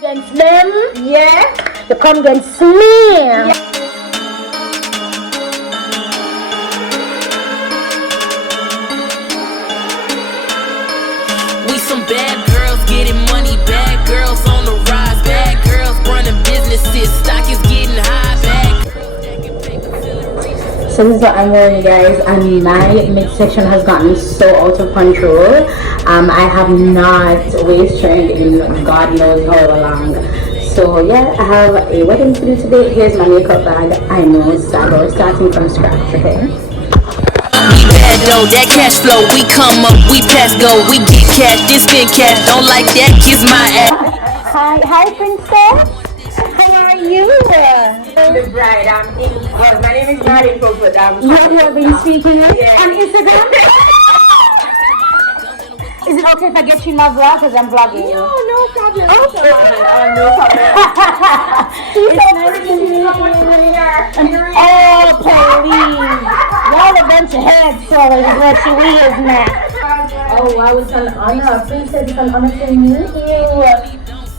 against them. Yeah. You come against me. Yeah. We some bad girls getting money, bad girls on the rise, bad girls running businesses, stock is getting high, bad girls that can pay the feeling. So this is what I'm wearing, you guys, and my midsection has gotten so out of control. I have not waist trained in God knows how long. So yeah, I have a wedding to do today. Here's my makeup bag. I know, starting from scratch, okay? We bad though, that cash flow, we come up, we pass go, we get cash, this been cash, don't like that, kiss my ass. Hi, princess. How are you? I'm the bride. Well, my name is Bridal, but You have been speaking Yeah. on Instagram? Is it okay if I get you in my vlog? Because I'm vlogging you. No problem. No problem. It's nice to meet you. Oh, please. Y'all a bunch of head swellers is what she is now. Oh, wow, it's an honor. Princess, it's an honor to meet you.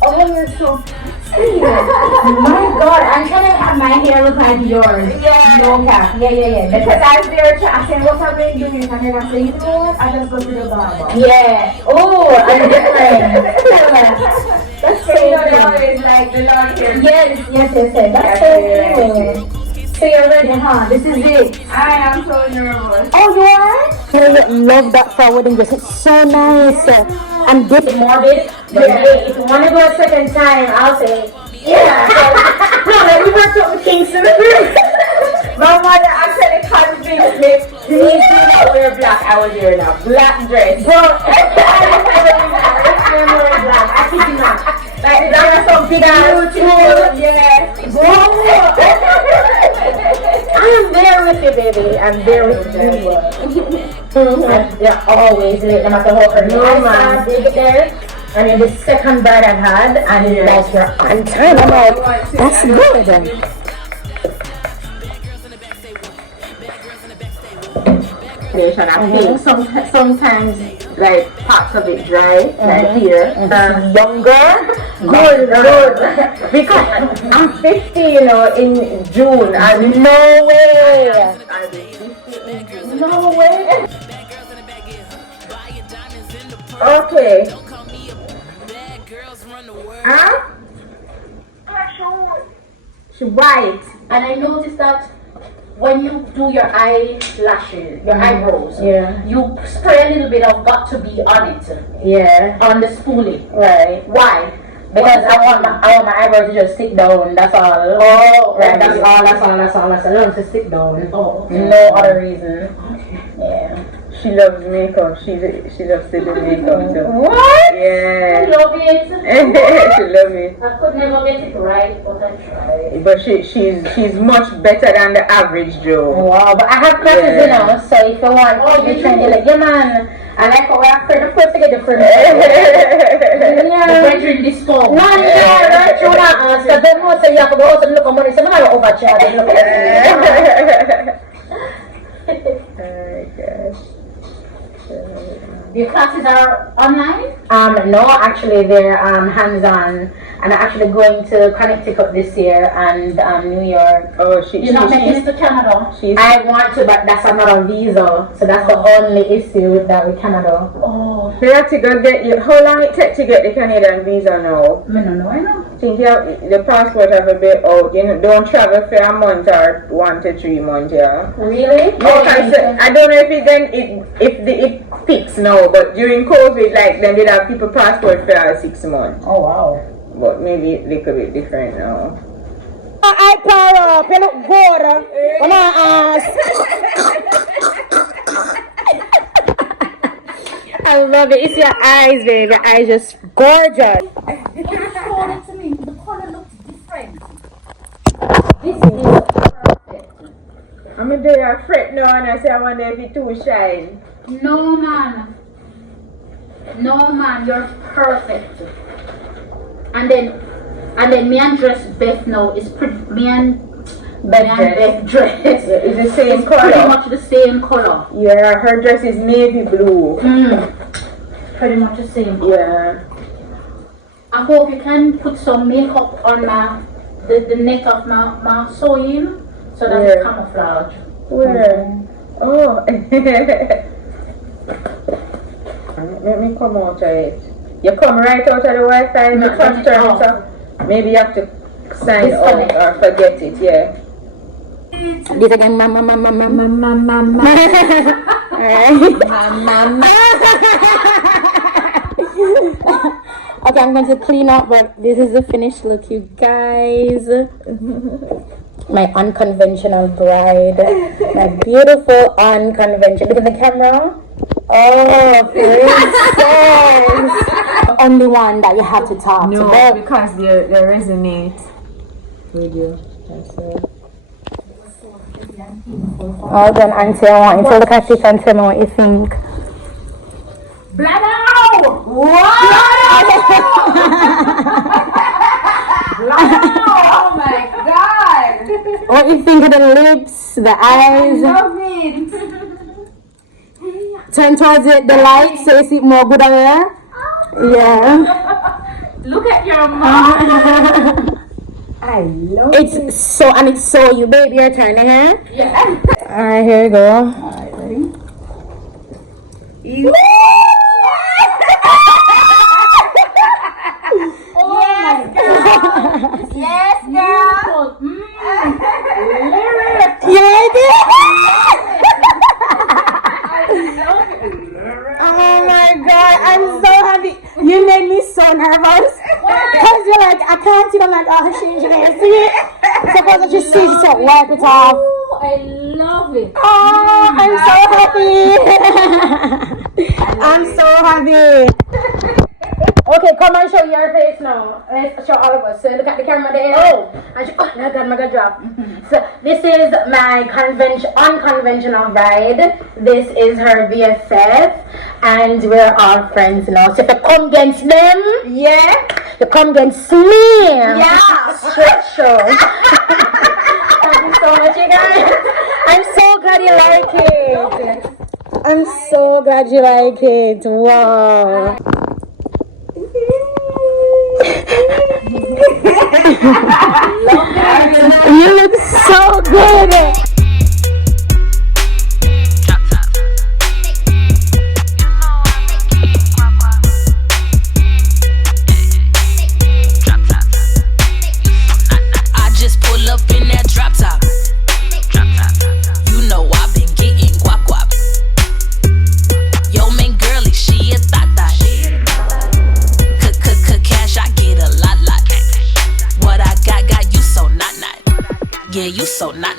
Oh, you're so pretty. My God, I'm trying to have my hair look like yours. Yeah. No cap. Yeah. Because I was there chatting, what have you been doing? And then I said, you know what? I just go to the barber. Yeah. Oh, I'm different. That's so You know, they cool. always like the long hair. Yes. That's so cool. So you're ready, huh? This is it. I am so nervous. Oh, you are? I love that for a wedding dress. It's so nice. And this is morbid. But hey, if you want to go a second time, I'll say, yeah. No, let me work out with Kingston. My mother actually convinced me, please do not wear black. I was wearing a black dress. Bro, I kid you not. Like, there are some big ass yeah. I am there with you, baby. I'm there with you. They're always late, no matter how early. No, man. They get there, and then the second bride I've had, and you're like, you're on time. I'm like, that's good. I think sometimes like parts of it dry, like here. Younger? Good. Because I'm 50, you know, in June. And No way. I'll be 50 in June. No way. Okay. Huh? She white. And I noticed that when you do your eyelashes, your eyebrows, Yeah. you spray a little bit of got to be on it, Yeah. on the spoolie. Right. Why? Because I want my eyebrows to just stick down. That's all. Oh, Right, right. that's all. I want to stick down. Oh, okay. No other reason. Yeah. She loves makeup. She loves to do makeup too. What? I Yeah. love it. She loves it. I could never get it right, but I tried. But she's much better than the average Joe. Wow, but I have classes, Yeah. you know, so if you want to be trained, you're like, yeah, man. I like how we're the first to get the first. Yeah. We're drinking this phone. No, right, true that. Because then most of you have to go out and look at money, so I'm not overcharged and look at Oh my gosh. Your classes are online? No, actually they're hands-on, and I'm actually going to Connecticut this year and New York. Oh, You're not making it to Canada? I want to, but that's another visa, so that's the only issue with that with Canada. Oh. You have to go get you. How long it take to get the Canadian visa now? I don't know, I know. I think you have, the passport have a bit out. You know, don't travel for a month or 1 to 3 months. Yeah. Really? Yeah, I don't know if it fixed now, but during COVID, like then they'd have people passport for 6 months. Oh wow. But maybe a little bit different now. I power up, you look good. When I I love it. It's your eyes, baby. Your eyes just gorgeous. Show it to me. The color looks different. This is perfect. I'm a day I fret now and I say I wonder if it too shine. No, man. No, man. You're perfect. And then me and dress Beth now is pretty. Me and Beth dress. It's the same It's color. pretty much the same color. Yeah, her dress is navy blue. Pretty much the same color. Yeah. I hope you can put some makeup on the neck of my sewing so that it's camouflage. Where? Oh. Let me come out of it. You come right out of the Wi-Fi and you turn it off. Maybe you have to sign out or forget it, yeah. Do it again, mama. Okay, I'm going to clean up, but this is the finished look, you guys. My unconventional bride. My beautiful unconventional. Look at the camera. Oh, princess. The only one that you have to talk to. No, because they resonate with you. That's it. Oh, then Auntie, I want you to look at this and tell me what you think. Bridal! What? Oh my god! What you think of the lips, the eyes? I love it! Turn towards the light so you see more good on there. Yeah. Look at your mouth! I love It's so, and it's so you, baby, your turn, Yeah. Alright, here we go. Alright, ready? Yes, girl! Lyric! You like it? Oh my god, I'm so happy. You made me so nervous. Because you're like, I can't see them like, oh, she's gonna see it. Suppose I just see it, so wipe it off. Oh, I love it. Oh, I'm so happy. I'm so happy. Okay, come and show your face now. Let's show all of us. So look at the camera there. Oh, and show, oh my god, my god, drop. So this is my unconventional bride. This is her BFF, and we're all friends now. So if you come against them, yeah, you come against me. Yeah, straight show. Thank you so much, you guys. I'm so glad you like it. I'm so glad you like it. Wow. You look so good. I just pull up in that drop top. You know I've been getting guap guap. Yo, man, girly, she a thot thot. Cash, I get a lot. What I got you so not. Yeah, you so not.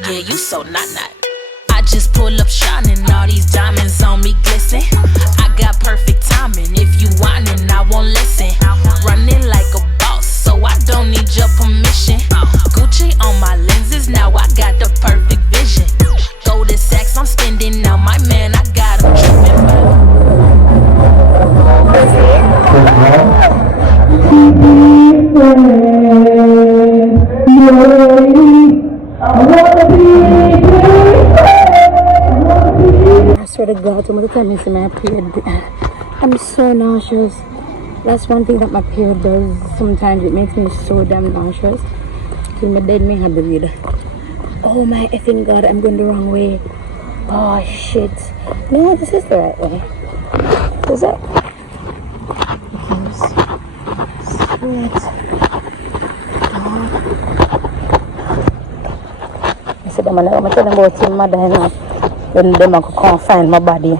Yeah, you so not. I just pull up shining, all these diamonds on me glisten. I got perfect timing. If you whining, I won't listen. Running like a boss, so I don't need your permission. Gucci on my lenses, now I got the perfect vision. Golden sacks, I'm spending now, my man, I got him tripping. I swear to God, so much time I see my period, I'm so nauseous. That's one thing that my period does. Sometimes it makes me so damn nauseous. Till my dead may have the read. Oh my effing God, I'm going the wrong way. Oh shit. No, this is the right way. Is it? Sweet. I said, I'm going to tell them about my mother, then them I could find my body.